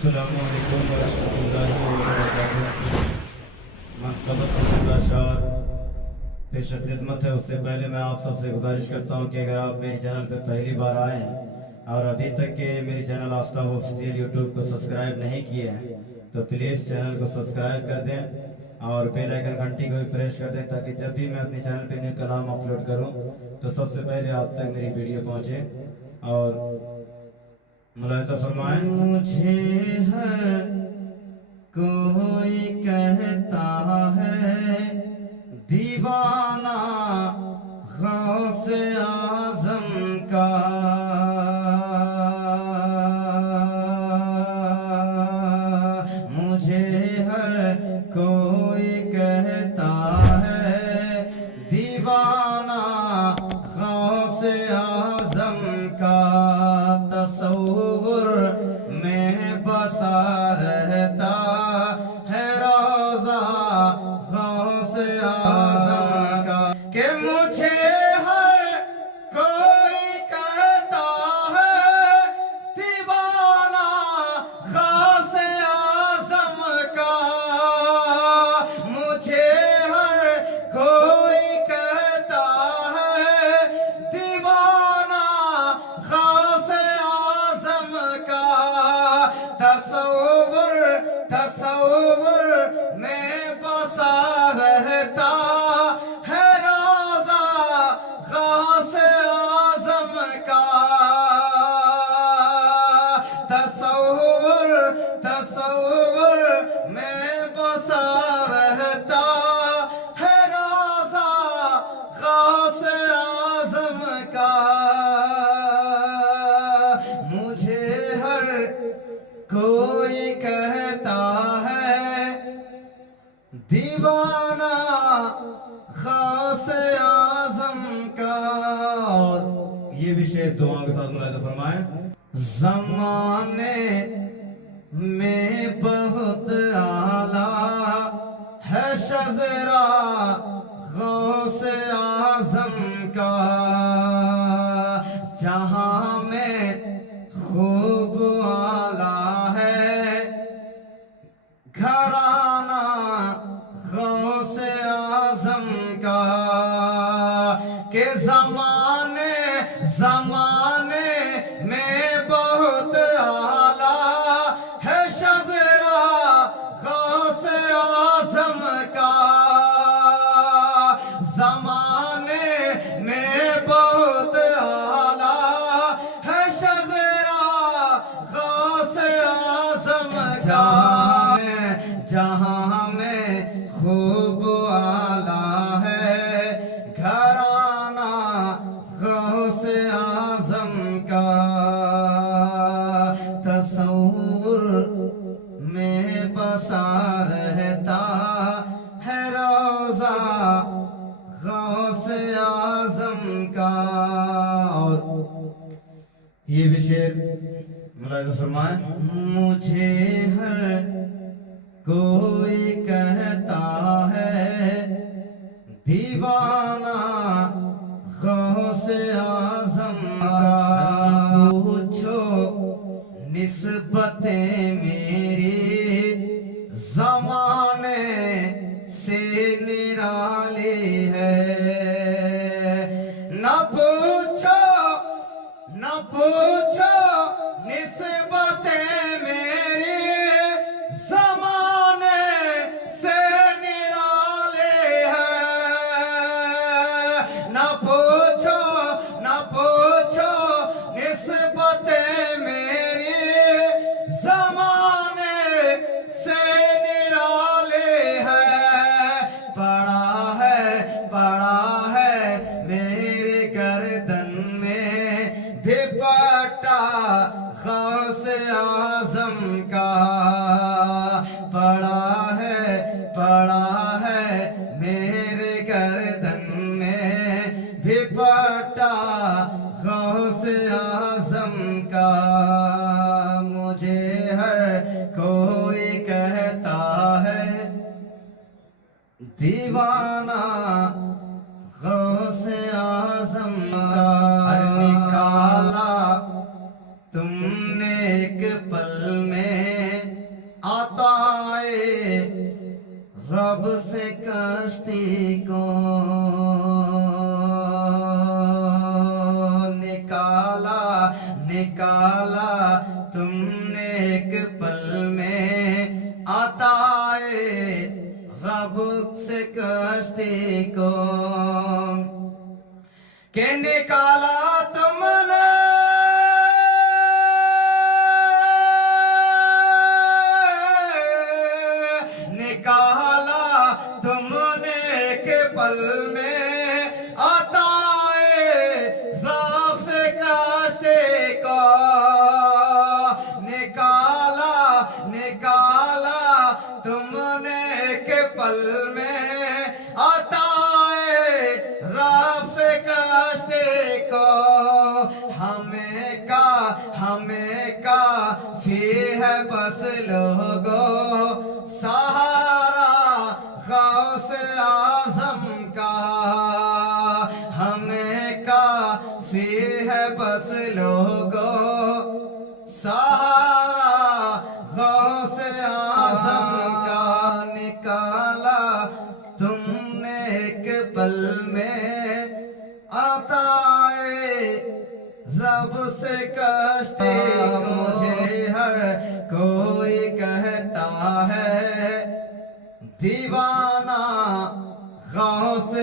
अस्सलामुअलैकुम वरहमतुल्लाहि वबरकातुहू। मकतबत मुलाशात पेश खिदमत है। उससे पहले मैं आप सबसे गुजारिश करता हूँ कि अगर आप मेरे चैनल पर पहली बार आए हैं और अभी तक के मेरे चैनल आफ्ताब ऑफिशियल यूट्यूब को सब्सक्राइब नहीं किए हैं तो प्लीज़ चैनल को सब्सक्राइब कर दें और बेल आइकन घंटी को भी प्रेस कर दें ताकि जब भी मैं अपने चैनल पर न्यू कलाम अपलोड करूँ तो सबसे पहले आप तक मेरी वीडियो पहुँचे। और मुलाहिज़ा फरमाएं। मुझे हर कोई कहता है दीवाना गौसे आज़म का, मुझे हर कोई कहता है दीवाना गौसे आज़म का। तसव्वुर में बसा रहता है रोज़ा गौसे आज़म का कि मुझे हर कोई कहता है दीवाना गौसे आज़म का, मुझे हर कोई कहता है दीवाना गौसे आज़म का। तसव्वुर में बसा रहता है रोज़ा गौसे आज़म का। तसव्वुर में बसा रहता है रोज़ा गौसे आज़म का। मुझे हर कोई कहता है दीवाना गौसे आज़म का। और ये विषय दुआ के साथ मुलाहिज़ा फरमाएं। ज़माने में बहुत आला है शज़रा गौसे आज़म का, जहां में खूब आला है घराना गौसे आज़म का। के ज़माने में बहुत आला है शज़रा गौसे आज़म का, ज़माने में बहुत आला है शज़रा गौसे आज़म का। जहां में खूब आला है घराना गौसे आज़म का। तसव्वुर में बसा रहता है रोज़ा गौसे आज़म का। और ये विषय मुलाहिज़ा फरमाएं। मुझे हर कोई कहता है दीवाना गौसे आज़म का। पूछो निस्बतें मेरी ज़माने से निराली है। न पूछो निस्बतें मेरी ज़माने से निराली है। न पूछो निस्बतें मेरी ज़माने से निराली है। पड़ा है मेरे गर्दन में दुपट्टा गौसे आज़म का। पड़ा है मेरे गर्दन में दुपट्टा गौसे आज़म का। मुझे हर कोई कहता है दीवाना गौसे आज़म का। निकाला तुमने एक पल में نے ایک پل میں عطائے رب سے کشتی کو کہ نکالا تم نے ایک پل میں عطائے رب سے کشتی کو نکالا تم نے ایک پل میں عطائے رب سے کشتی کو ہمیں کافی ہے بس لوگوں سہارا غوث اعظم کا ہمیں کافی ہے بس لوگوں سہارا غوث اعظم کا نکالا تم نے ایک پل میں عطائے رب سے کشتی مجھے ہر کوئی کہتا ہے دیوانہ غوث